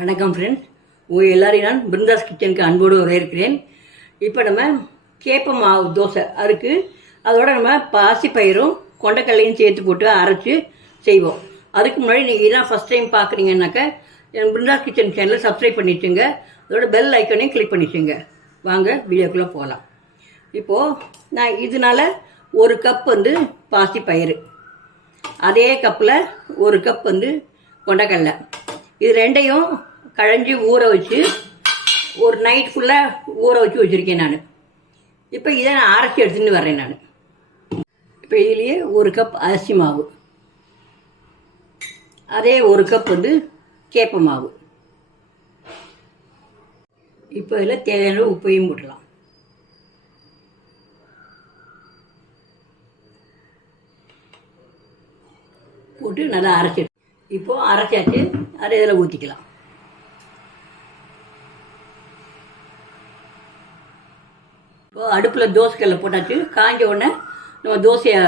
வணக்கம் ஃப்ரெண்ட்ஸ், உங்கள் எல்லாரையும் நான் பிருந்தாஸ் கிச்சனுக்கு அன்போடு வரவேற்கிறேன். இப்போ நம்ம கேப்ப மாவு தோசை அதுக்கு அதோட நம்ம பாசிப்பயிரும் கொண்டைக்கல்லையும் சேர்த்து போட்டு அரைச்சி செய்வோம். அதுக்கு முன்னாடி நீங்கள் இதான் ஃபஸ்ட் டைம் பார்க்குறீங்கன்னாக்கா என் பிருந்தாஸ் கிச்சன் சேனலை சப்ஸ்கிரைப் பண்ணிட்டுங்க, அதோட பெல் ஐக்கனையும் கிளிக் பண்ணிட்டுங்க. வாங்க வீடியோக்குள்ளே போகலாம். இப்போது நான் இதனால் ஒரு கப் பாசிப்பயிறு, அதே கப்பில் ஒரு கப் கொண்டைக்கடலை, இது ரெண்டையும் களைஞ்சி ஊற வச்சு ஒரு நைட் ஃபுல்லாக ஊற வச்சு வச்சுருக்கேன் நான். இப்போ இதை நான் அரைச்சி எடுத்துகிட்டு வர்றேன் நான். இப்போ இதுலேயே ஒரு கப் அரிசி மாவு, அதே ஒரு கப் கேப்ப மாவு. இப்போ இதில் தேவையான உப்பையும் போடலாம். போட்டு நல்லா அரைச்சி, இப்போது அரைச்சாச்சு, அதை இதில் ஊற்றிக்கலாம். இப்போ அடுப்பில் தோசைக்கல்ல போட்டாச்சு, காஞ்ச உடனே நம்ம தோசையை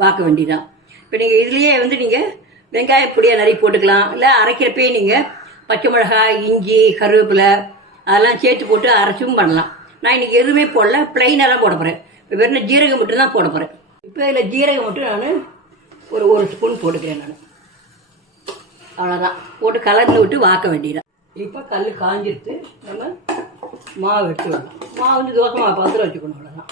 வாக்க வேண்டியதான். இப்போ நீங்கள் இதுலேயே நீங்கள் வெங்காய பொடியாக நிறைய போட்டுக்கலாம், இல்லை அரைக்கிறப்பே நீங்கள் பச்சை மிளகாய், இஞ்சி, கருவேப்பிலை அதெல்லாம் சேர்த்து போட்டு அரைச்சும் பண்ணலாம். நான் இன்றைக்கி எதுவுமே போடல, ப்ளைனாக தான் போட போகிறேன். இப்போ வெறும் ஜீரகம் மட்டும் தான் போட போகிறேன். இப்போ இதில் ஜீரகம் மட்டும் நான் ஒரு ஸ்பூன் போட்டுக்கிறேன் நான். அவ்வளோதான், போட்டு கலந்து விட்டு வாக்க வேண்டியதான். இப்போ கல் காஞ்சிருத்து நம்ம மாவு எடுத்து வரலாம். மாவு தோசை மாவு பாத்திரம் வச்சுக்கணும், அவ்வளோதான்.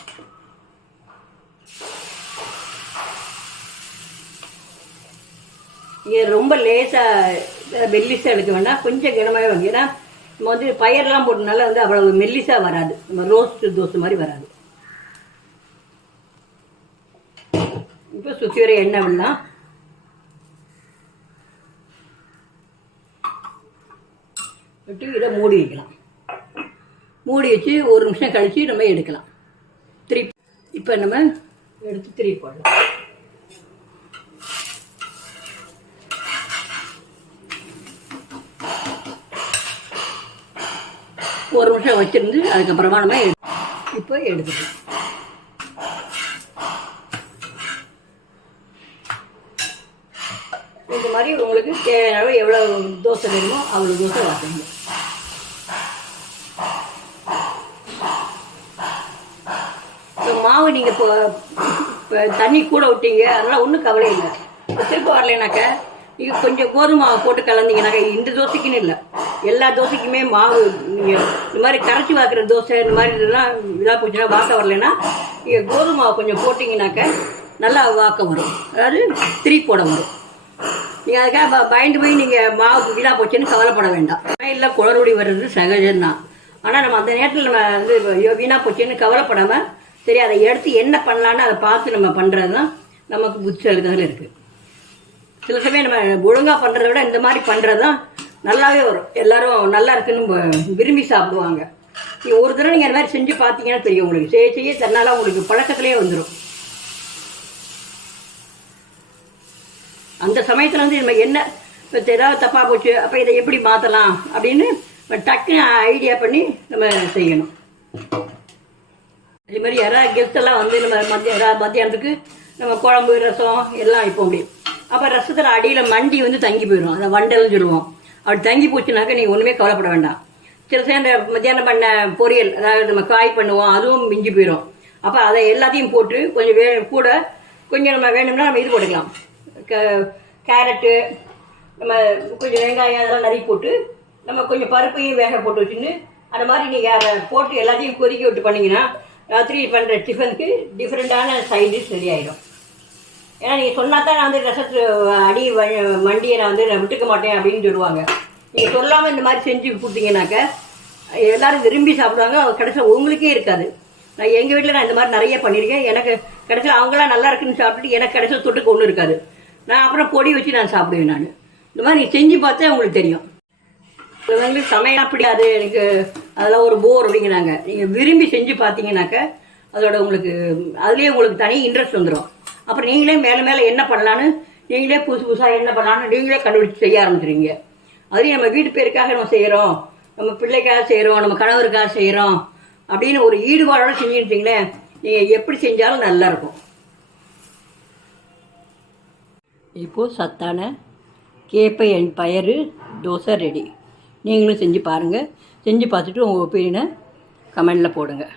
இங்கே ரொம்ப லேசாக மெல்லிசாக எடுக்க வேண்டாம், கொஞ்சம் கனமாகவே வந்து. ஏன்னா நம்ம பயிரெலாம் போட்டனால அவ்வளோ மெல்லிசாக வராது, நம்ம ரோஸ்ட்டு தோசை மாதிரி வராது. இப்போ சுற்றி வர எண்ணெய் விடலாம். விட்டு இதை மூடி வைக்கலாம். மூடி வச்சு ஒரு நிமிஷம் கழித்து நம்ம எடுக்கலாம். திருப்பி இப்போ நம்ம எடுத்து திருப்பி போடலாம். ஒரு நிமிஷம் வச்சிருந்து அதுக்கப்புறமா நம்ம இப்போ எடுத்துக்கலாம். இந்த மாதிரி உங்களுக்கு தேவையான எவ்வளோ தோசை வேணுமோ அவ்வளோ தோசை வாக்குங்க. மாவு நீங்கள் இப்போ தண்ணி கூட விட்டீங்க, அதெல்லாம் ஒன்றும் கவலை இல்லை. இப்போ திருப்ப வரலைனாக்கா நீங்கள் கொஞ்சம் கோதுமை மாவு போட்டு கலந்தீங்கன்னாக்கா, இந்த தோசைக்குன்னு இல்லை, எல்லா தோசைக்குமே மாவு நீங்கள் இந்த மாதிரி கரைச்சி வாக்குற தோசை இந்த மாதிரி இதெல்லாம் இதாக போச்சுன்னா வாக்க வரலைன்னா நீங்கள் கோதுமை மாவு கொஞ்சம் போட்டிங்கனாக்கா நல்லா வாக்க வரும், அதாவது திருப்பி போட வரும். நீங்கள் அதுக்காக பயந்து போய் நீங்கள் மாவு வீடாக போச்சுன்னு கவலைப்பட வேண்டாம். இல்லை, குளறுபடி வர்றது சகஜம்தான். ஆனால் நம்ம அந்த நேரத்தில் நம்ம வீணாக போச்சுன்னு கவலைப்படாமல் சரி அதை எடுத்து என்ன பண்ணலான்னு அதை பார்த்து நம்ம பண்ணுறது தான் நமக்கு புத்திசாலித்தனம் இருக்குது. சில சமயம் நம்ம ஒழுங்காக பண்ணுறத விட இந்த மாதிரி பண்ணுறது தான் நல்லாவே வரும். எல்லோரும் நல்லா இருக்குன்னு விரும்பி சாப்பிடுவாங்க. நீங்கள் ஒரு தடவை நீங்கள் அந்த மாதிரி செஞ்சு பார்த்தீங்கன்னா தெரியும், உங்களுக்கு செய்ய செய்ய தன்னால் உங்களுக்கு பழக்கத்திலே வந்துடும். அந்த சமயத்தில் நம்ம என்ன இப்போ ஏதாவது தப்பாக போச்சு, அப்போ இதை எப்படி மாற்றலாம் அப்படின்னு டக்குன்னு ஐடியா பண்ணி நம்ம செய்யணும். அதே மாதிரி யாராவது கெஸ்டெல்லாம் நம்ம மத்தியானத்துக்கு நம்ம குழம்பு ரசம் எல்லாம் இப்போ முடியும். அப்போ ரசத்தில் அடியில் மண்டி தங்கி போயிடும், அதை வண்டல்னு சொல்லுவோம். அப்படி தங்கி போச்சுனாக்கா நீங்கள் ஒன்றுமே கவலைப்பட வேண்டாம். சில சேர்ந்த மத்தியானம் பண்ண பொரியல், அதாவது நம்ம காய் பண்ணுவோம், அதுவும் மிஞ்சி போயிடும். அப்போ அதை எல்லாத்தையும் போட்டு கொஞ்சம் கூட கொஞ்சம் நம்ம வேணும்னா நம்ம இது போட்டுக்கலாம். கேரட்டு, நம்ம கொஞ்சம் வெங்காயம் அதெல்லாம் நறுக்கி போட்டு நம்ம கொஞ்சம் பருப்பையும் வேக போட்டு வச்சுன்னு அந்த மாதிரி நீங்கள் அதை போட்டு எல்லாத்தையும் கொதிக்க விட்டு பண்ணிங்கன்னா ராத்திரி பண்ணுற டிஃபனுக்கு டிஃப்ரெண்ட்டான சைட் டிஷ் ரெடி ஆகிடும். ஏன்னா நீங்கள் சொன்னால் தான் நான் ரசத்து அடி மண்டியை நான் விட்டுக்க மாட்டேன் அப்படின்னு சொல்லுவாங்க. நீங்கள் சொல்லாமல் இந்த மாதிரி செஞ்சு கொடுத்தீங்கன்னாக்க எல்லோரும் விரும்பி சாப்பிடுவாங்க. கடைசியில் உங்களுக்கே இருக்காது. நான் எங்கள் வீட்டில் நான் இந்த மாதிரி நிறைய பண்ணியிருக்கேன். எனக்கு கடைசியில் அவங்களாம் நல்லா இருக்குன்னு சாப்பிட்டுட்டு எனக்கு கடைசியில் தொட்டுக்கு ஒன்றும் இருக்காது. நான் அப்புறம் பொடி வச்சு நான் சாப்பிடுவேன். நான் இந்த மாதிரி நீங்கள் செஞ்சு பார்த்தா உங்களுக்கு தெரியும். சமையல் அப்படி அது எனக்கு அதெல்லாம் ஒரு போர் அப்படிங்கிறாங்க. நீங்கள் விரும்பி செஞ்சு பார்த்தீங்கன்னாக்க அதோட உங்களுக்கு அதுலேயே உங்களுக்கு தனி இன்ட்ரெஸ்ட் வந்துடும். அப்புறம் நீங்களே மேலே மேலே என்ன பண்ணலான்னு நீங்களே புதுசு புதுசாக என்ன பண்ணலான்னு நீங்களே கண்டுபிடிச்சி செய்ய ஆரம்பிச்சிருங்க. அதுலேயும் நம்ம வீட்டு பேருக்காக நம்ம செய்கிறோம், நம்ம பிள்ளைக்காக செய்கிறோம், நம்ம கணவருக்காக செய்கிறோம் அப்படின்னு ஒரு ஈடுபாடோடு செஞ்சுருந்தீங்களேன், நீங்கள் எப்படி செஞ்சாலும் நல்லாயிருக்கும். இப்போது சத்தான கேப்பை பயறு தோசை ரெடி. நீங்களும் செஞ்சு பாருங்கள். செஞ்சு பார்த்துட்டு உங்கள் ஒப்பீனியனை கமெண்டில் போடுங்க.